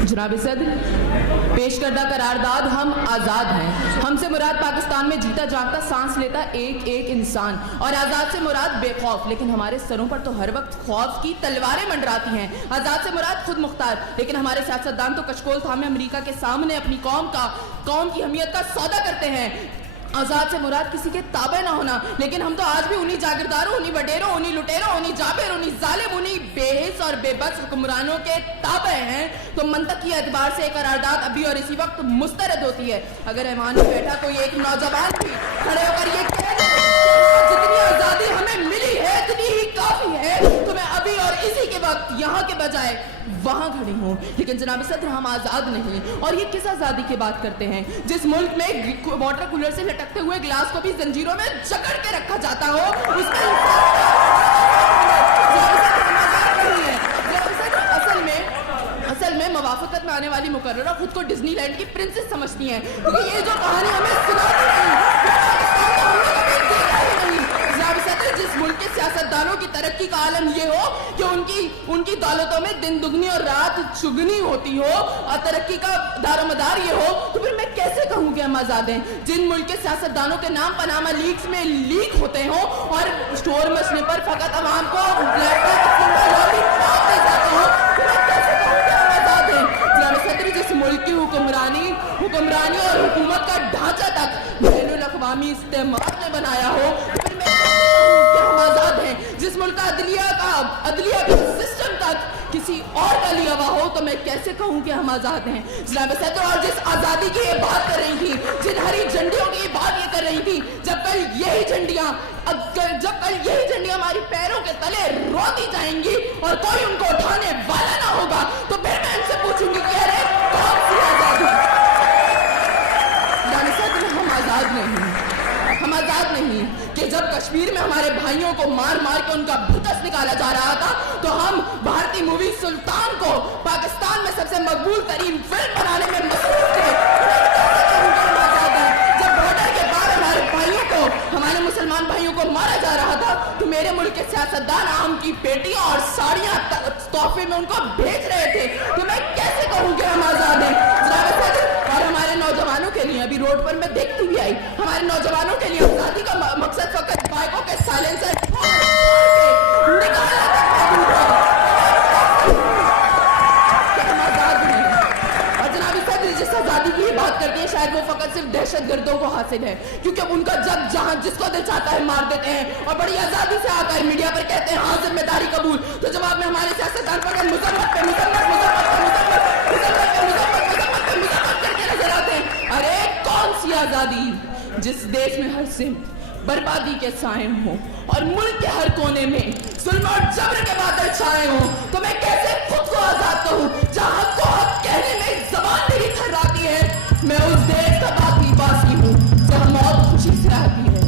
जनाब सदर, पेश करदा करारदाद हम आज़ाद हैं। हमसे मुराद पाकिस्तान में जीता जागता सांस लेता एक एक इंसान, और आज़ाद से मुराद बेखौफ, लेकिन हमारे सरों पर तो हर वक्त खौफ की तलवारें मंडराती हैं। आज़ाद से मुराद खुद मुख्तार, लेकिन हमारे सियासतदान तो कशकोल थामे अमेरिका के सामने अपनी कौम की हमियत का सौदा करते हैं। आज़ाद से मुराद किसी के ताबे ना होना, लेकिन हम तो आज भी उन्हीं जागीरदारों, उन्हीं वडेरों, उन्हीं लुटेरों, उन्हीं जाबिर, उन्हीं जालिम, उन्हीं बेहिस और बेबस हुक्मरानों के ताबे हैं। तो मंतक की एतबार से एक करारदाद अभी और इसी वक्त मुस्तरद होती है। अगर ऐवान में बैठा कोई एक नौजवान भी खड़े होकर ये कह दे जितनी आज़ादी हमें मिली है इतनी ही काफी है, तो मैं अभी और इसी के वक्त यहाँ के बजाय वहां खड़ी हूँ। लेकिन जनाब सदर, हम आज़ाद नहीं। और ये किस आज़ादी की बात करते हैं जिस मुल्क में वाटर कूलर से लटकते हुए गिलास को भी जंजीरों में जकड़ के रखा जाता हो, असल में मवाफकत में आने वाली मुकर्ररा खुद को डिज्नीलैंड की प्रिंसेस समझती हैं, क्योंकि ये जो कहानी हमें सुनाती है, जिस मुल्क के सियासतदानों की तरक्की का आलम ये हो कि उनकी दौलतों में दिन दुगनी और रात चुगनी होती हो और तरक्की का दारोमदार ये हो, तो फिर मैं कैसे कहूँ कि हम आज़ाद हैं। जिन मुल्क के सियासतदानों के नाम पनामा लीक्स में लीक होते हो और स्टोर मचने पर फकत अवाम को जिस मुल्क की हुक्मरानी और हुकूमत का ढांचा तक बैनुल अक़वामी इस्तेमाल ने बनाया हो, फिर मैं हम आज़ाद हैं। जिस मुल्क का अदलिया का सिस्टम तक किसी और का लिया हुआ हो, तो मैं कैसे कहूँ कि हम आज़ाद हैं। जनाब सदर, और जिस आज़ादी की ये बात कर रही थी, जिन हरी झंडियों की बात ये कर रही थी, जब कल यही झंडियाँ हमारी पैरों के तले रोती जाएंगी और कोई उनको उठाने वाला ना होगा, तो फिर मैं इनसे पूछूंगी कि अरे कौन सी आज़ादी? जनाब सदर, हम आज़ाद नहीं कि जब कश्मीर में हमारे भाइयों को मार मार के उनका भुतस निकाला जा रहा था, तो हम भारतीय मूवी सुल्तान को पाकिस्तान में सबसे मकबूल तरीन फिल्म बनाने में मसरूफ थे। जब बॉर्डर के पार हमारे मुसलमान भाइयों को मारा जा रहा था, तो मेरे मुल्क के सियासतदान आम की पेटियां और साड़ियां तोहफे में उनको भेज रहे थे। तो मैं कैसे कहूँ कि हम आज़ाद हैं। और हमारे नौजवानों के लिए, अभी रोड पर मैं देखती भी आई, हमारे नौजवानों के लिए आज़ादी का मकसद फकत बाइकों के साइलेंसर निकाला आज़ादी की बात करती है, शायद वो फकत सिर्फ दहशतगर्दों को हासिल है, क्योंकि उनका जहां जिसको दिल चाहता है मार देते हैं और बड़ी आज़ादी से आकर मीडिया पर कहते हैं हाँ जिम्मेदारी कबूल। तो जवाब में हमारे सियासतदान पर मुज़म्मत करके नजर आते हैं। अरे कौन सी आज़ादी जिस देश में हर सिमत बर्बादी के साए हो और मुल्क के हर कोने में जुल्म और जबर के बादल छाए हो, तो मैं कैसे खुद को आज़ाद कहूँ जहाँ हक को हक कहने में ज़बान मेरी थर्राती है। मैं उस देश का बाकी हूँ जहाँ मौत खुशी से आती है।